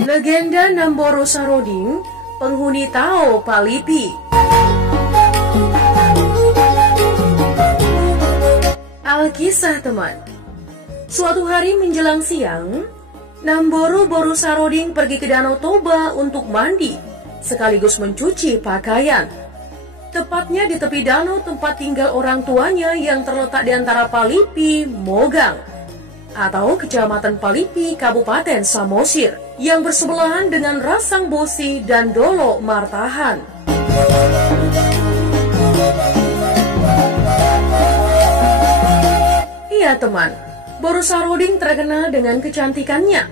Legenda Namboro Saroding, penghuni Tao Palipi. Alkisah teman. Suatu hari menjelang siang, Namboro Boru Saroding pergi ke Danau Toba untuk mandi, sekaligus mencuci pakaian. Tepatnya di tepi danau tempat tinggal orang tuanya yang terletak di antara Palipi, Mogang, atau Kecamatan Palipi, Kabupaten Samosir, yang bersebelahan dengan Rasang Bosi dan Dolo Martahan. Iya teman, Boru Saroding terkenal dengan kecantikannya.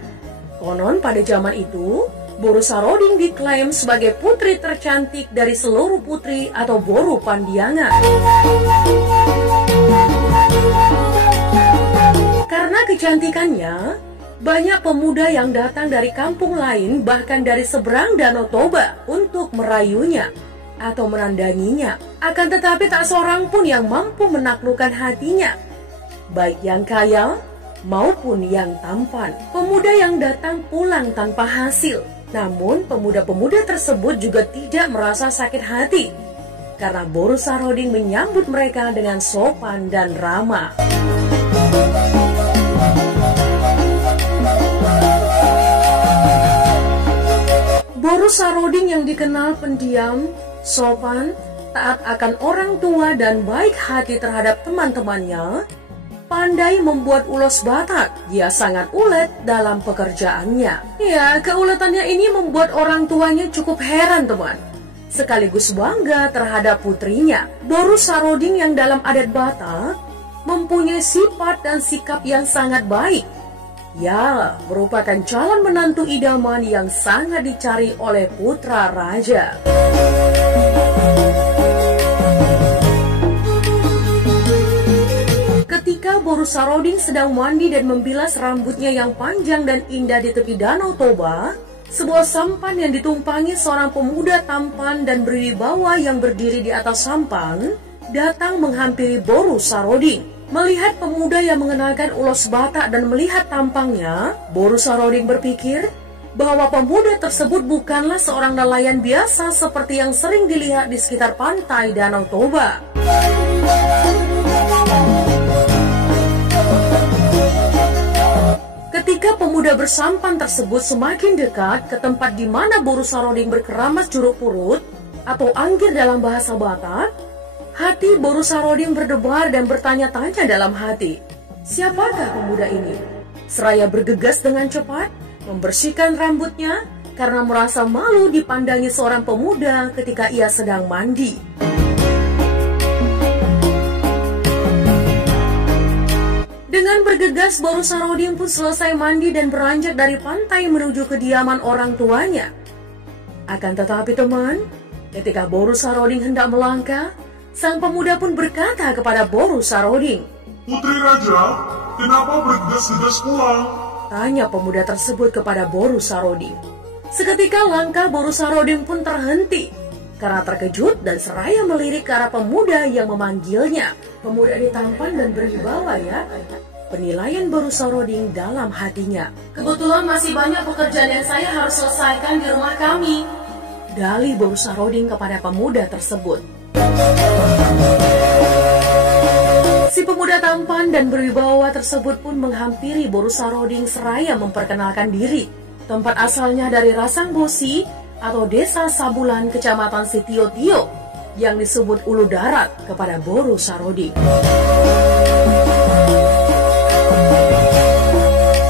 Konon pada zaman itu, Boru Saroding diklaim sebagai putri tercantik dari seluruh putri atau Boru Pandiangan. Karena kecantikannya, banyak pemuda yang datang dari kampung lain bahkan dari seberang Danau Toba untuk merayunya atau menandanginya. Akan tetapi tak seorang pun yang mampu menaklukkan hatinya, baik yang kaya maupun yang tampan. Pemuda yang datang pulang tanpa hasil. Namun pemuda-pemuda tersebut juga tidak merasa sakit hati, karena Boru Saroding menyambut mereka dengan sopan dan ramah. Boru Saroding yang dikenal pendiam, sopan, taat akan orang tua dan baik hati terhadap teman-temannya, pandai membuat ulos Batak. Dia sangat ulet dalam pekerjaannya. Ya, keuletannya ini membuat orang tuanya cukup heran teman, sekaligus bangga terhadap putrinya. Boru Saroding yang dalam adat Batak mempunyai sifat dan sikap yang sangat baik. Ya, merupakan calon menantu idaman yang sangat dicari oleh putra raja. Ketika Boru Saroding sedang mandi dan membilas rambutnya yang panjang dan indah di tepi Danau Toba, sebuah sampan yang ditumpangi seorang pemuda tampan dan berwibawa yang berdiri di atas sampan datang menghampiri Boru Saroding. Melihat pemuda yang mengenakan ulos Batak dan melihat tampangnya, Boru Saroding berpikir bahwa pemuda tersebut bukanlah seorang nelayan biasa seperti yang sering dilihat di sekitar pantai Danau Toba. Ketika pemuda bersampan tersebut semakin dekat ke tempat di mana Boru Saroding berkeramas juruk purut atau anggir dalam bahasa Batak, hati Boru Saroding berdebar dan bertanya-tanya dalam hati, siapakah pemuda ini? Seraya bergegas dengan cepat, membersihkan rambutnya karena merasa malu dipandangi seorang pemuda ketika ia sedang mandi. Dengan bergegas, Boru Saroding pun selesai mandi dan beranjak dari pantai menuju kediaman orang tuanya. Akan tetapi teman, ketika Boru Saroding hendak melangkah, sang pemuda pun berkata kepada Boru Saroding, "Putri Raja, kenapa bergegas-gegas pulang?" tanya pemuda tersebut kepada Boru Saroding. Seketika langkah Boru Saroding pun terhenti karena terkejut dan seraya melirik ke arah pemuda yang memanggilnya. Pemuda ini tampan dan berwibawa ya, penilaian Boru Saroding dalam hatinya. Kebetulan masih banyak pekerjaan yang saya harus selesaikan di rumah kami, dalih Boru Saroding kepada pemuda tersebut. Si pemuda tampan dan berwibawa tersebut pun menghampiri Boru Saroding seraya memperkenalkan diri. Tempat asalnya dari Rasang Bosi atau Desa Sabulan, Kecamatan Sitio-Tio, yang disebut Ulu Darat kepada Boru Saroding.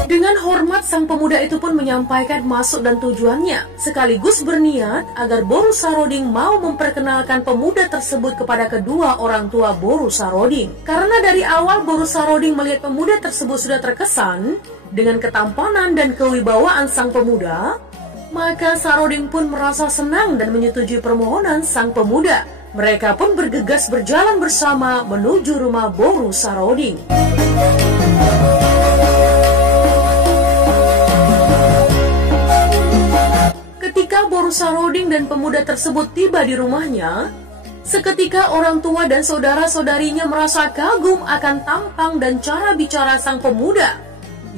Dengan hormat, sang pemuda itu pun menyampaikan maksud dan tujuannya, sekaligus berniat agar Boru Saroding mau memperkenalkan pemuda tersebut kepada kedua orang tua Boru Saroding. Karena dari awal Boru Saroding melihat pemuda tersebut sudah terkesan dengan ketampanan dan kewibawaan sang pemuda, maka Saroding pun merasa senang dan menyetujui permohonan sang pemuda. Mereka pun bergegas berjalan bersama menuju rumah Boru Saroding. Ketika Boru Saroding dan pemuda tersebut tiba di rumahnya, seketika orang tua dan saudara-saudarinya merasa kagum akan tampang dan cara bicara sang pemuda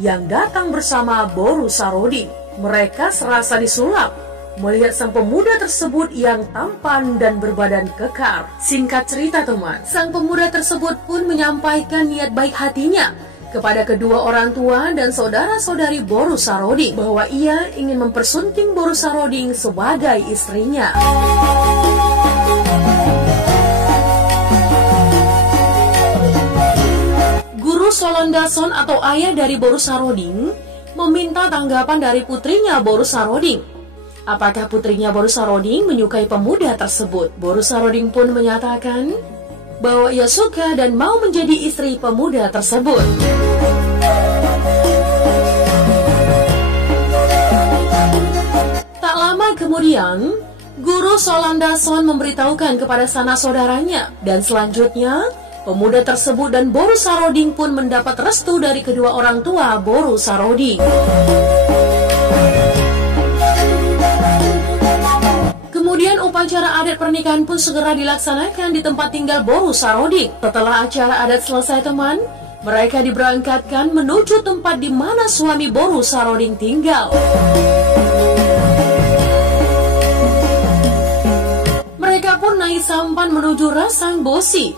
yang datang bersama Boru Saroding. Mereka serasa disulap melihat sang pemuda tersebut yang tampan dan berbadan kekar. Singkat cerita teman, sang pemuda tersebut pun menyampaikan niat baik hatinya kepada kedua orang tua dan saudara-saudari Boru Saroding bahwa ia ingin mempersunting Boru Saroding sebagai istrinya. Guru Solandason atau ayah dari Boru Saroding meminta tanggapan dari putrinya Boru Saroding. Apakah putrinya Boru Saroding menyukai pemuda tersebut? Boru Saroding pun menyatakan bahwa ia suka dan mau menjadi istri pemuda tersebut. Tak lama kemudian, Guru Solandason memberitahukan kepada sanak saudaranya, dan selanjutnya pemuda tersebut dan Boru Saroding pun mendapat restu dari kedua orang tua Boru Saroding. Kemudian upacara adat pernikahan pun segera dilaksanakan di tempat tinggal Boru Saroding. Setelah acara adat selesai teman, mereka diberangkatkan menuju tempat di mana suami Boru Saroding tinggal. Mereka pun naik sampan menuju Rasang Bosi.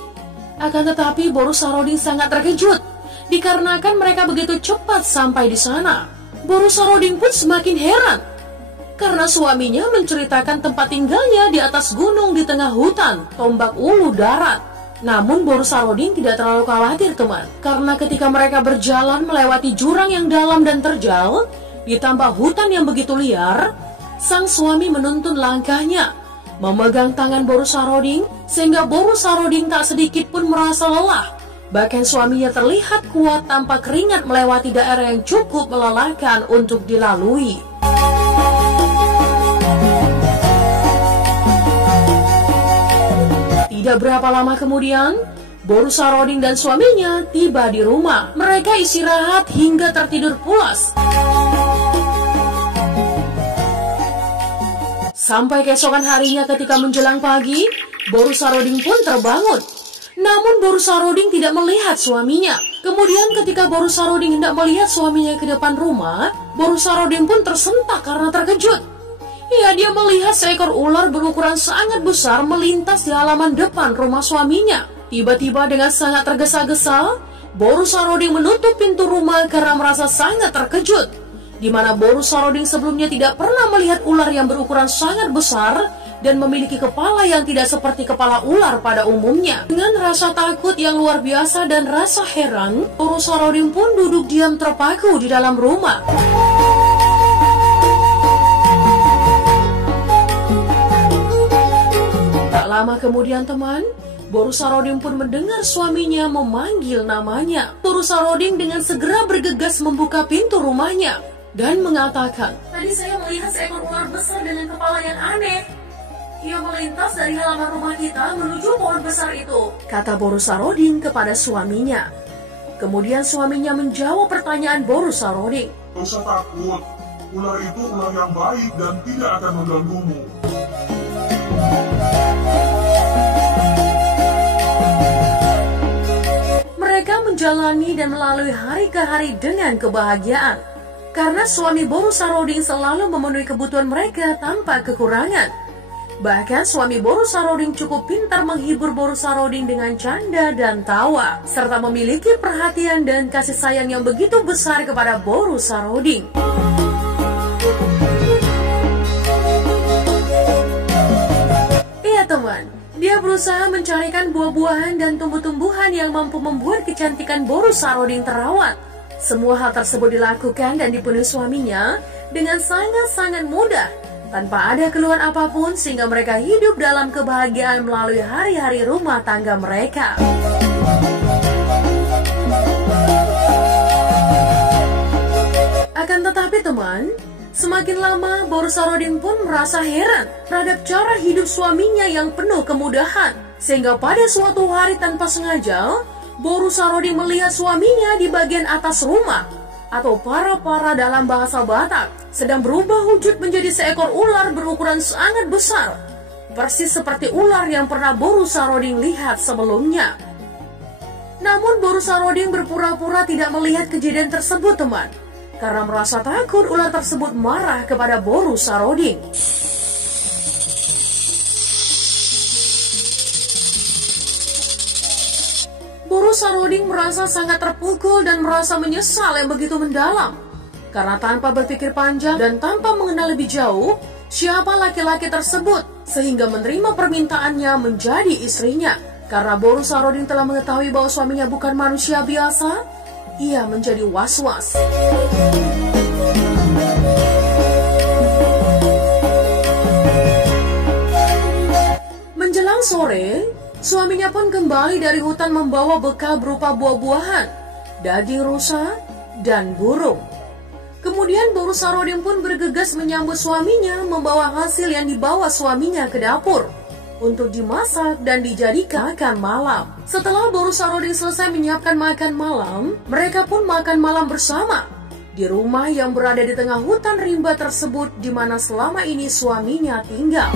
Akan tetapi Boru Saroding sangat terkejut dikarenakan mereka begitu cepat sampai di sana. Boru Saroding pun semakin heran karena suaminya menceritakan tempat tinggalnya di atas gunung di tengah hutan, tombak ulu darat. Namun Boru Saroding tidak terlalu khawatir teman, karena ketika mereka berjalan melewati jurang yang dalam dan terjal, ditambah hutan yang begitu liar, sang suami menuntun langkahnya, memegang tangan Boru Saroding, sehingga Boru Saroding tak sedikit pun merasa lelah. Bahkan suaminya terlihat kuat tanpa keringat melewati daerah yang cukup melelahkan untuk dilalui. Tidak berapa lama kemudian, Boru Saroding dan suaminya tiba di rumah. Mereka istirahat hingga tertidur pulas. Sampai keesokan harinya ketika menjelang pagi, Boru Saroding pun terbangun. Namun Boru Saroding tidak melihat suaminya. Kemudian ketika Boru Saroding hendak melihat suaminya ke depan rumah, Boru Saroding pun tersentak karena terkejut. Dia melihat seekor ular berukuran sangat besar melintas di halaman depan rumah suaminya. Tiba-tiba dengan sangat tergesa-gesa, Boru Saroding menutup pintu rumah karena merasa sangat terkejut. Di mana Boru Saroding sebelumnya tidak pernah melihat ular yang berukuran sangat besar dan memiliki kepala yang tidak seperti kepala ular pada umumnya. Dengan rasa takut yang luar biasa dan rasa heran, Boru Saroding pun duduk diam terpaku di dalam rumah. Tak lama kemudian teman, Boru Saroding pun mendengar suaminya memanggil namanya. Boru Saroding dengan segera bergegas membuka pintu rumahnya dan mengatakan, "Tadi saya melihat seekor ular besar dengan kepala yang aneh. Ia melintas dari halaman rumah kita menuju pohon besar itu," kata Boru Saroding kepada suaminya. Kemudian suaminya menjawab pertanyaan Boru Saroding. "Tak usah takut, ular itu ular yang baik dan tidak akan mengganggumu." Mereka menjalani dan melalui hari ke hari dengan kebahagiaan, karena suami Boru Saroding selalu memenuhi kebutuhan mereka tanpa kekurangan. Bahkan suami Boru Saroding cukup pintar menghibur Boru Saroding dengan canda dan tawa, serta memiliki perhatian dan kasih sayang yang begitu besar kepada Boru Saroding. Iya teman, dia berusaha mencarikan buah-buahan dan tumbuh-tumbuhan yang mampu membuat kecantikan Boru Saroding terawat. Semua hal tersebut dilakukan dan dipenuhi suaminya dengan sangat-sangat mudah, tanpa ada keluhan apapun, sehingga mereka hidup dalam kebahagiaan melalui hari-hari rumah tangga mereka. Akan tetapi teman, semakin lama Boru Saroding pun merasa heran terhadap cara hidup suaminya yang penuh kemudahan. Sehingga pada suatu hari tanpa sengaja, Boru Saroding melihat suaminya di bagian atas rumah, atau para-para dalam bahasa Batak, sedang berubah wujud menjadi seekor ular berukuran sangat besar, persis seperti ular yang pernah Boru Saroding lihat sebelumnya. Namun Boru Saroding berpura-pura tidak melihat kejadian tersebut teman, karena merasa takut ular tersebut marah kepada Boru Saroding. Boru Saroding merasa sangat terpukul dan merasa menyesal yang begitu mendalam. Karena tanpa berpikir panjang dan tanpa mengenal lebih jauh siapa laki-laki tersebut, sehingga menerima permintaannya menjadi istrinya. Karena Boru Saroding telah mengetahui bahwa suaminya bukan manusia biasa, ia menjadi was-was. Menjelang sore, suaminya pun kembali dari hutan membawa bekal berupa buah-buahan, daging rusa, dan burung. Kemudian Boru Saroding pun bergegas menyambut suaminya membawa hasil yang dibawa suaminya ke dapur untuk dimasak dan dijadikan makan malam. Setelah Boru Saroding selesai menyiapkan makan malam, mereka pun makan malam bersama di rumah yang berada di tengah hutan rimba tersebut di mana selama ini suaminya tinggal.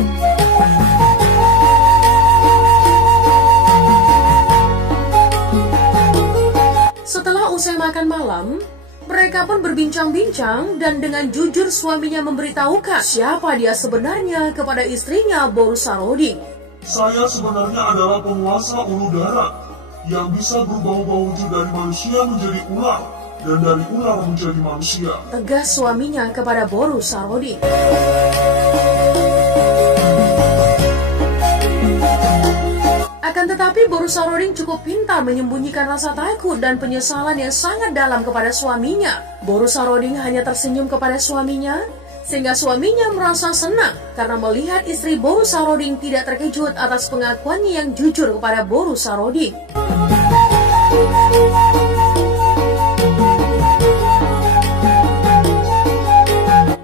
Setelah usai makan malam, mereka pun berbincang-bincang dan dengan jujur suaminya memberitahukan siapa dia sebenarnya kepada istrinya Boru Saroding. Saya sebenarnya adalah penguasa ulu darat yang bisa berubah-ubah wujud dari manusia menjadi ular dan dari ular menjadi manusia, tegas suaminya kepada Boru Saroding. Akan tetapi Boru Saroding cukup pintar menyembunyikan rasa takut dan penyesalan yang sangat dalam kepada suaminya. Boru Saroding hanya tersenyum kepada suaminya, sehingga suaminya merasa senang karena melihat istri Boru Saroding tidak terkejut atas pengakuannya yang jujur kepada Boru Saroding.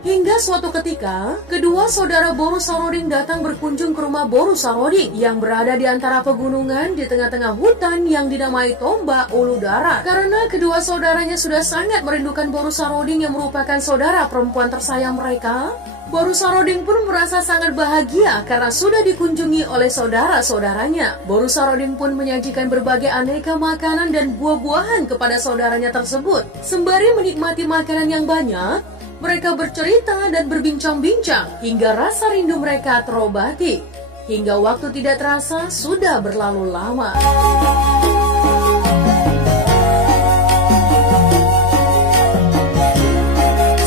Hingga suatu ketika, kedua saudara Boru Saroding datang berkunjung ke rumah Boru Saroding yang berada di antara pegunungan di tengah-tengah hutan yang dinamai Tombak Ulu Darat. Karena kedua saudaranya sudah sangat merindukan Boru Saroding yang merupakan saudara perempuan tersayang mereka, Boru Saroding pun merasa sangat bahagia karena sudah dikunjungi oleh saudara-saudaranya. Boru Saroding pun menyajikan berbagai aneka makanan dan buah-buahan kepada saudaranya tersebut. Sembari menikmati makanan yang banyak, mereka bercerita dan berbincang-bincang hingga rasa rindu mereka terobati. Hingga waktu tidak terasa sudah berlalu lama.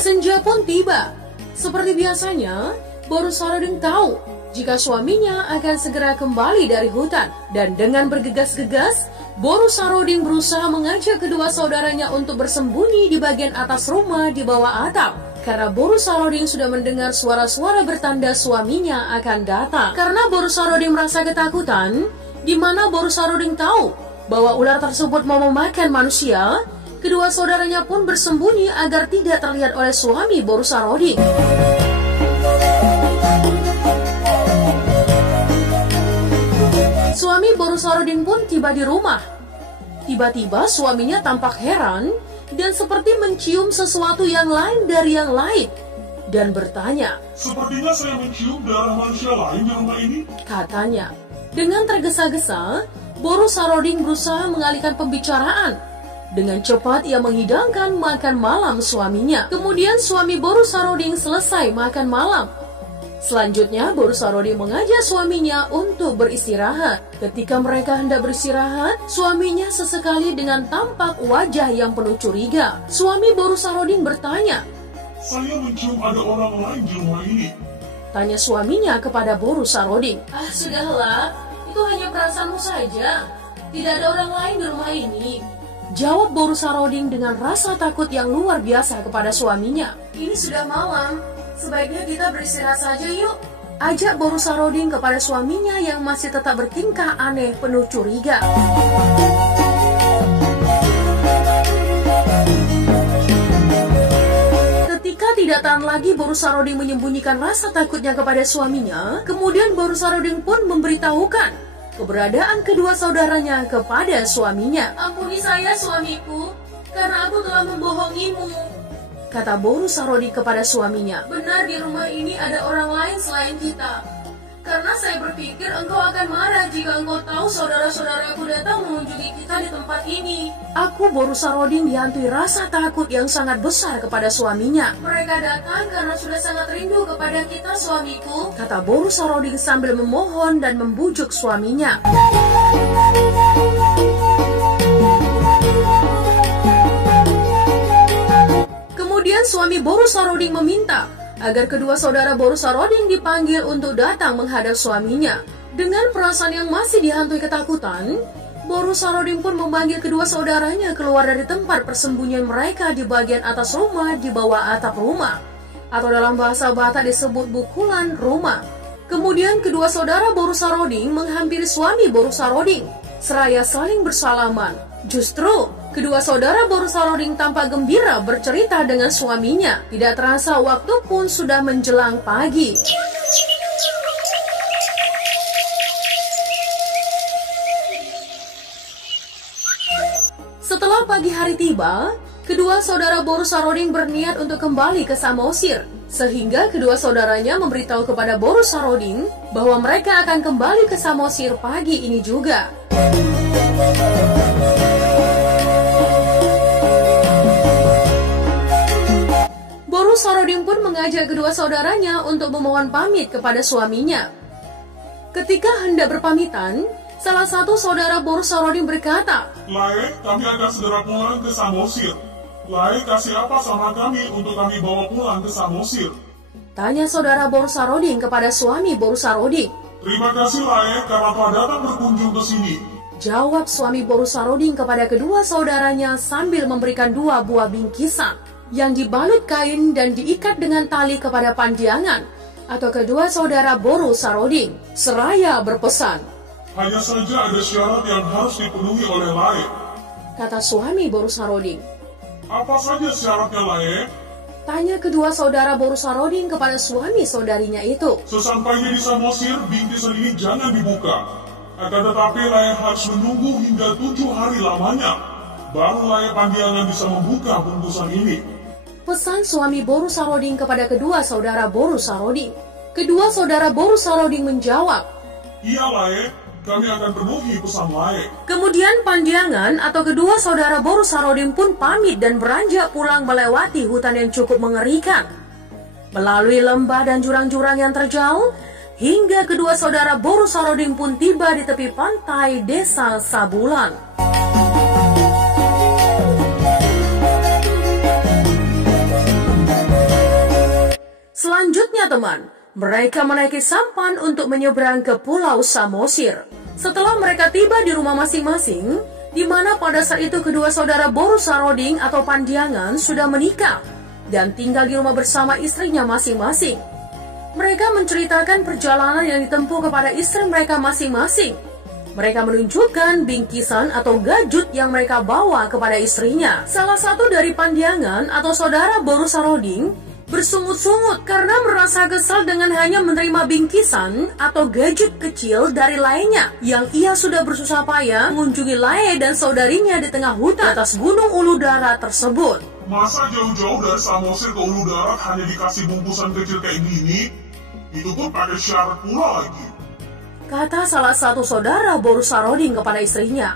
Senja pun tiba. Seperti biasanya, Boru Saroding tahu jika suaminya akan segera kembali dari hutan. Dan dengan bergegas-gegas, Boru Saroding berusaha mengajak kedua saudaranya untuk bersembunyi di bagian atas rumah di bawah atap. Karena Boru Saroding sudah mendengar suara-suara bertanda suaminya akan datang. Karena Boru Saroding merasa ketakutan, di mana Boru Saroding tahu bahwa ular tersebut mau memakan manusia, kedua saudaranya pun bersembunyi agar tidak terlihat oleh suami Boru Saroding. Suami Boru Saroding pun tiba di rumah. Tiba-tiba suaminya tampak heran dan seperti mencium sesuatu yang lain dari yang lain dan bertanya, "Sepertinya saya mencium darah manusia lain di rumah ini," katanya. Dengan tergesa-gesa, Boru Saroding berusaha mengalihkan pembicaraan. Dengan cepat ia menghidangkan makan malam suaminya. Kemudian suami Boru Saroding selesai makan malam. Selanjutnya, Boru Saroding mengajak suaminya untuk beristirahat. Ketika mereka hendak beristirahat, suaminya sesekali dengan tampak wajah yang penuh curiga. Suami Boru Saroding bertanya, "Saya mencium ada orang lain di rumah ini," tanya suaminya kepada Boru Saroding. "Ah, sudahlah, itu hanya perasaanmu saja. Tidak ada orang lain di rumah ini," jawab Boru Saroding dengan rasa takut yang luar biasa kepada suaminya. "Ini sudah malam. Sebaiknya kita beristirahat saja yuk," ajak Boru Saroding kepada suaminya yang masih tetap bertingkah aneh penuh curiga. Ketika tidak tahan lagi Boru Saroding menyembunyikan rasa takutnya kepada suaminya, kemudian Boru Saroding pun memberitahukan keberadaan kedua saudaranya kepada suaminya. "Ampuni saya suamiku, karena aku telah membohongimu," kata Boru Saroding kepada suaminya. "Benar di rumah ini ada orang lain selain kita. Karena saya berpikir engkau akan marah jika engkau tahu saudara-saudaraku datang mengunjungi kita di tempat ini. Aku, Boru Saroding, dihantui rasa takut yang sangat besar kepada suaminya. Mereka datang karena sudah sangat rindu kepada kita, suamiku, kata Boru Saroding sambil memohon dan membujuk suaminya. Kemudian suami Boru Saroding meminta agar kedua saudara Boru Saroding dipanggil untuk datang menghadap suaminya. Dengan perasaan yang masih dihantui ketakutan, Boru Saroding pun memanggil kedua saudaranya keluar dari tempat persembunyian mereka di bagian atas rumah di bawah atap rumah, atau dalam bahasa Batak disebut bukulan rumah. Kemudian kedua saudara Boru Saroding menghampiri suami Boru Saroding, seraya saling bersalaman. Justru kedua saudara Boru Saroding tampak gembira bercerita dengan suaminya. Tidak terasa waktu pun sudah menjelang pagi. Setelah pagi hari tiba, kedua saudara Boru Saroding berniat untuk kembali ke Samosir. Sehingga kedua saudaranya memberitahu kepada Boru Saroding bahwa mereka akan kembali ke Samosir pagi ini juga. Boru Saroding pun mengajak kedua saudaranya untuk memohon pamit kepada suaminya. Ketika hendak berpamitan, salah satu saudara Boru Saroding berkata, Lae, kami akan segera pulang ke Samosir. Lae, kasih apa sama kami untuk kami bawa pulang ke Samosir? Tanya saudara Boru Saroding kepada suami Boru Saroding. Terima kasih Lae, karena telah datang berkunjung ke sini. Jawab suami Boru Saroding kepada kedua saudaranya sambil memberikan 2 buah bingkisan yang dibalut kain dan diikat dengan tali kepada Pandiangan atau kedua saudara Boru Saroding, seraya berpesan, hanya saja ada syarat yang harus dipenuhi oleh Lae, kata suami Boru Saroding. Apa saja syaratnya Lae? Tanya kedua saudara Boru Saroding kepada suami saudarinya itu. Sesampainya di Samosir, bingkisan ini jangan dibuka. Akan tetapi Lae harus menunggu hingga 7 hari lamanya. Baru Lae Pandiangan bisa membuka bungkusan ini. Pesan suami Boru Saroding kepada kedua saudara Boru Saroding. Kedua saudara Boru Saroding menjawab, iya Lae, kami akan penuhi pesan Lae. Kemudian Pandiangan atau kedua saudara Boru Saroding pun pamit dan beranjak pulang melewati hutan yang cukup mengerikan, melalui lembah dan jurang-jurang yang terjal, hingga kedua saudara Boru Saroding pun tiba di tepi pantai desa Sabulan. Selanjutnya teman, mereka menaiki sampan untuk menyeberang ke Pulau Samosir. Setelah mereka tiba di rumah masing-masing, di mana pada saat itu kedua saudara Boru Saroding atau Pandiangan sudah menikah dan tinggal di rumah bersama istrinya masing-masing. Mereka menceritakan perjalanan yang ditempuh kepada istri mereka masing-masing. Mereka menunjukkan bingkisan atau gajut yang mereka bawa kepada istrinya. Salah satu dari Pandiangan atau saudara Boru Saroding bersungut-sungut karena merasa kesal dengan hanya menerima bingkisan atau gajut kecil dari lainnya yang ia sudah bersusah payah mengunjungi Lae dan saudarinya di tengah hutan atas gunung Ulu Darat tersebut. Masa jauh-jauh dari Samosir ke Ulu Darat hanya dikasih bungkusan kecil kayak gini? Itu pun pakai syarat pula lagi, kata salah satu saudara Boru Saroding kepada istrinya.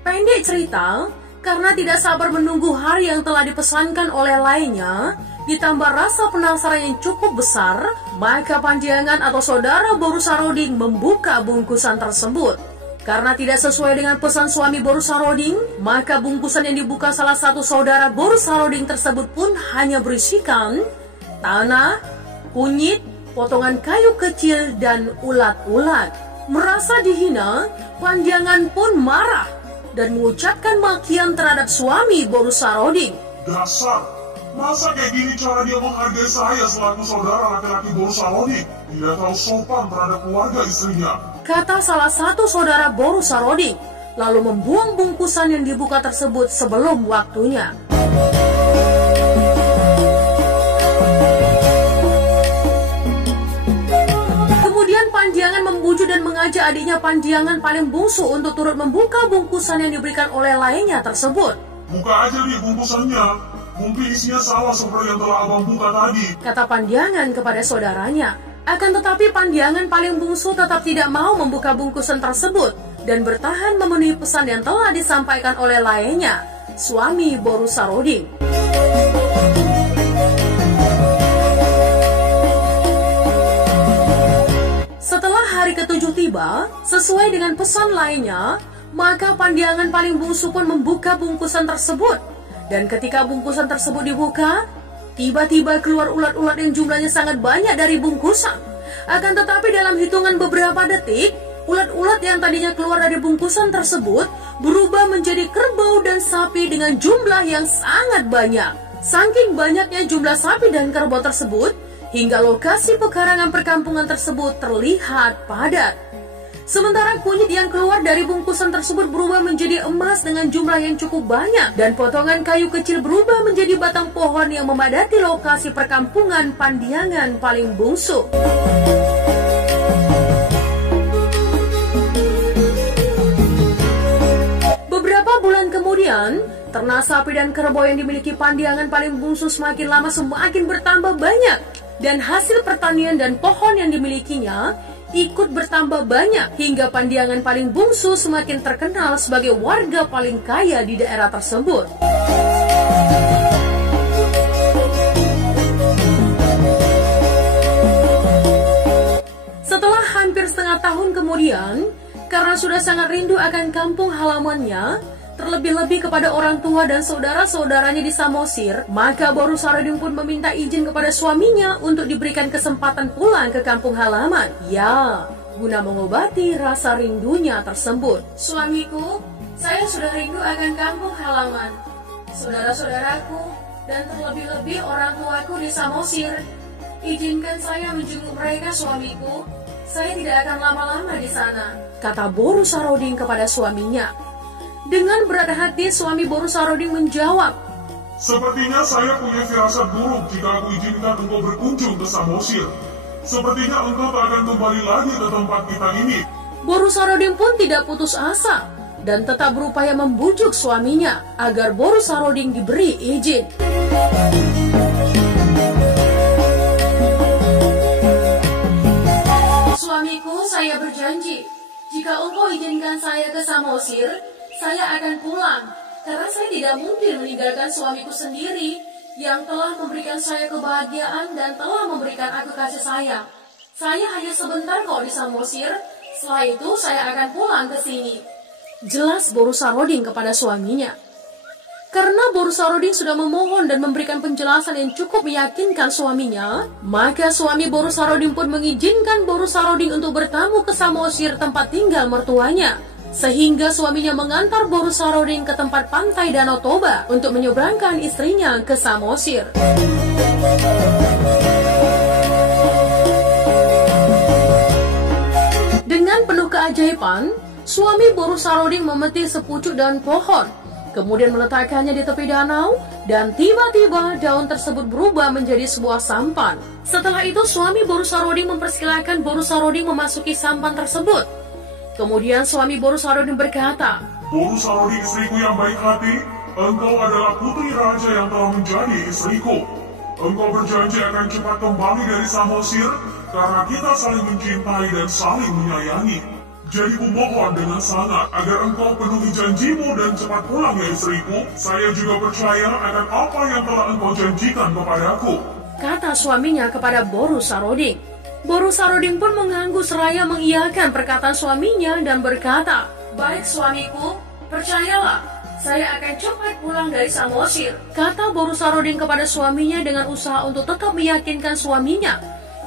Pendek cerita, karena tidak sabar menunggu hari yang telah dipesankan oleh lainnya, ditambah rasa penasaran yang cukup besar, maka Pandiangan atau saudara Boru Saroding membuka bungkusan tersebut. Karena tidak sesuai dengan pesan suami Boru Saroding, maka bungkusan yang dibuka salah satu saudara Boru Saroding tersebut pun hanya berisikan tanah, kunyit, potongan kayu kecil, dan ulat-ulat. Merasa dihina, Pandiangan pun marah dan mengucapkan makian terhadap suami Boru Saroding. Dasar, masa kayak gini cara dia menghargai saya selaku saudara laki-laki Boru Saroding? Tidak tahu sopan terhadap keluarga istrinya, kata salah satu saudara Boru Saroding, lalu membuang bungkusan yang dibuka tersebut sebelum waktunya. Kemudian Pandiangan membujuk dan mengajak adiknya Pandiangan paling bungsu untuk turut membuka bungkusan yang diberikan oleh lainnya tersebut. Buka aja nih bungkusannya, mungkin isinya sama seperti yang telah abang buka tadi, kata Pandiangan kepada saudaranya. Akan tetapi Pandiangan paling bungsu tetap tidak mau membuka bungkusan tersebut dan bertahan memenuhi pesan yang telah disampaikan oleh lainnya, suami Boru Saroding. Setelah hari ke-7 tiba, sesuai dengan pesan lainnya, maka Pandiangan paling bungsu pun membuka bungkusan tersebut. Dan ketika bungkusan tersebut dibuka, tiba-tiba keluar ulat-ulat yang jumlahnya sangat banyak dari bungkusan. Akan tetapi dalam hitungan beberapa detik, ulat-ulat yang tadinya keluar dari bungkusan tersebut berubah menjadi kerbau dan sapi dengan jumlah yang sangat banyak. Saking banyaknya jumlah sapi dan kerbau tersebut, hingga lokasi pekarangan perkampungan tersebut terlihat padat. Sementara kunyit yang keluar dari bungkusan tersebut berubah menjadi emas dengan jumlah yang cukup banyak, dan potongan kayu kecil berubah menjadi batang pohon yang memadati lokasi perkampungan Pandiangan paling bungsu. Beberapa bulan kemudian, ternak sapi dan kerbau yang dimiliki Pandiangan paling bungsu semakin lama semakin bertambah banyak, dan hasil pertanian dan pohon yang dimilikinya ikut bertambah banyak hingga Pandiangan paling bungsu semakin terkenal sebagai warga paling kaya di daerah tersebut. Setelah hampir setengah tahun kemudian, karena sudah sangat rindu akan kampung halamannya, terlebih-lebih kepada orang tua dan saudara-saudaranya di Samosir, maka Boru Saroding pun meminta izin kepada suaminya untuk diberikan kesempatan pulang ke kampung halaman. Ya, guna mengobati rasa rindunya tersebut. Suamiku, saya sudah rindu akan kampung halaman. Saudara-saudaraku, dan terlebih-lebih orang tuaku di Samosir. Izinkan saya menjenguk mereka, suamiku. Saya tidak akan lama-lama di sana, kata Boru Saroding kepada suaminya. Dengan berat hati, suami Boru Saroding menjawab, sepertinya saya punya firasat buruk jika aku izinkan engkau berkunjung ke Samosir. Sepertinya engkau tak akan kembali lagi ke tempat kita ini. Boru Saroding pun tidak putus asa dan tetap berupaya membujuk suaminya agar Boru Saroding diberi izin. Suamiku, saya berjanji, jika engkau izinkan saya ke Samosir, saya akan pulang, karena saya tidak mungkin meninggalkan suamiku sendiri yang telah memberikan saya kebahagiaan dan telah memberikan aku kasih sayang. Saya hanya sebentar kok di Samosir, setelah itu saya akan pulang ke sini, jelas Boru Saroding kepada suaminya. Karena Boru Saroding sudah memohon dan memberikan penjelasan yang cukup meyakinkan suaminya, maka suami Boru Saroding pun mengizinkan Boru Saroding untuk bertamu ke Samosir, tempat tinggal mertuanya. Sehingga suaminya mengantar Boru Saroding ke tempat pantai Danau Toba untuk menyeberangkan istrinya ke Samosir. Dengan penuh keajaiban, suami Boru Saroding memetik sepucuk daun pohon, kemudian meletakkannya di tepi danau, dan tiba-tiba daun tersebut berubah menjadi sebuah sampan. Setelah itu suami Boru Saroding mempersilahkan Boru Saroding memasuki sampan tersebut. Kemudian suami Boru Saroding berkata, Boru Saroding, istriku yang baik hati, engkau adalah putri raja yang telah menjadi istriku. Engkau berjanji akan cepat kembali dari Samosir karena kita saling mencintai dan saling menyayangi. Jadi kumohon dengan sangat agar engkau penuhi janjimu dan cepat pulang ya istriku. Saya juga percaya akan apa yang telah engkau janjikan kepadaku, kata suaminya kepada Boru Saroding. Boru Saroding pun mengangguk seraya mengiyakan perkataan suaminya dan berkata, baik suamiku, percayalah, saya akan cepat pulang dari Samosir, kata Boru Saroding kepada suaminya dengan usaha untuk tetap meyakinkan suaminya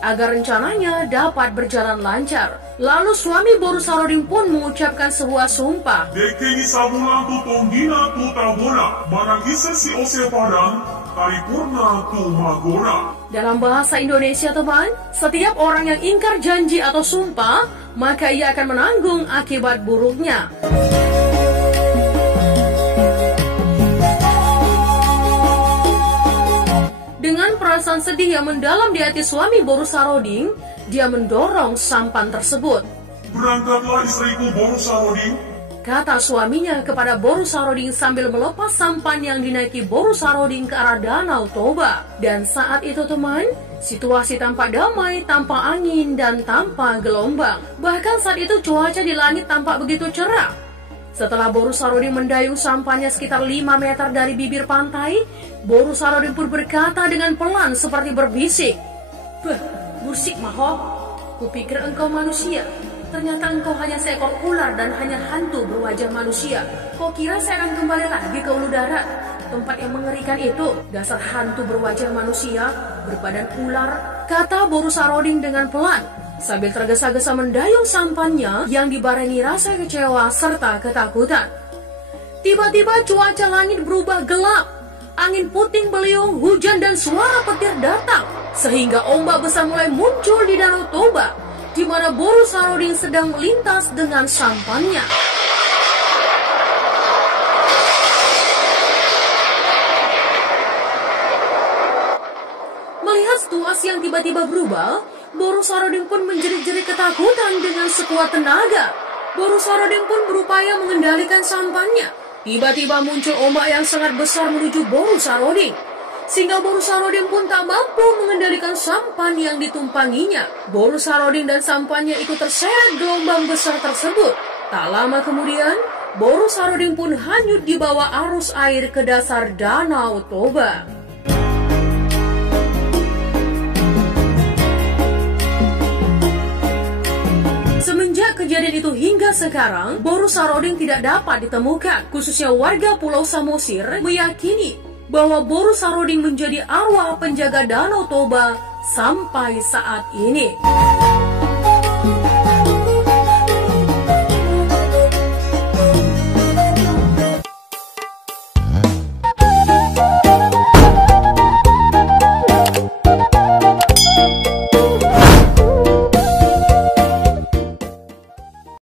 agar rencananya dapat berjalan lancar. Lalu suami Boru Saroding pun mengucapkan sebuah sumpah. Dekeni sabulan tu tonggina tu tabona, manang isa si ose padang, paripurna tu magona. Dalam bahasa Indonesia teman, setiap orang yang ingkar janji atau sumpah, maka ia akan menanggung akibat buruknya. Dengan perasaan sedih yang mendalam di hati suami Boru Saroding, dia mendorong sampan tersebut. Berangkatlah istriku Boru Saroding, kata suaminya kepada Boru Saroding sambil melepas sampan yang dinaiki Boru Saroding ke arah Danau Toba. Dan saat itu teman, situasi tampak damai, tanpa angin dan tanpa gelombang. Bahkan saat itu cuaca di langit tampak begitu cerah. Setelah Boru Saroding mendayung sampannya sekitar 5 meter dari bibir pantai, Boru Saroding pun berkata dengan pelan seperti berbisik, "Beh, bursik maho, kupikir engkau manusia. Ternyata engkau hanya seekor ular dan hanya hantu berwajah manusia. Kau kira saya akan kembali lagi ke ulu darat? Tempat yang mengerikan itu, dasar hantu berwajah manusia, berbadan ular," kata Boru Saroding dengan pelan, sambil tergesa-gesa mendayung sampannya yang dibarengi rasa kecewa serta ketakutan. Tiba-tiba cuaca langit berubah gelap. Angin puting beliung, hujan dan suara petir datang, sehingga ombak besar mulai muncul di Danau Toba, di mana Boru Saroding sedang melintas dengan sampannya. Melihat situasi yang tiba-tiba berubah, Boru Saroding pun menjerit-jerit ketakutan dengan sekuat tenaga. Boru Saroding pun berupaya mengendalikan sampannya. Tiba-tiba muncul ombak yang sangat besar menuju Boru Saroding, sehingga Boru Saroding pun tak mampu mengendalikan sampan yang ditumpanginya. Boru Saroding dan sampannya ikut terseret gelombang besar tersebut. Tak lama kemudian, Boru Saroding pun hanyut di bawah arus air ke dasar Danau Toba. Semenjak kejadian itu hingga sekarang, Boru Saroding tidak dapat ditemukan. Khususnya warga Pulau Samosir meyakini bahwa Boru Saroding menjadi arwah penjaga Danau Toba sampai saat ini.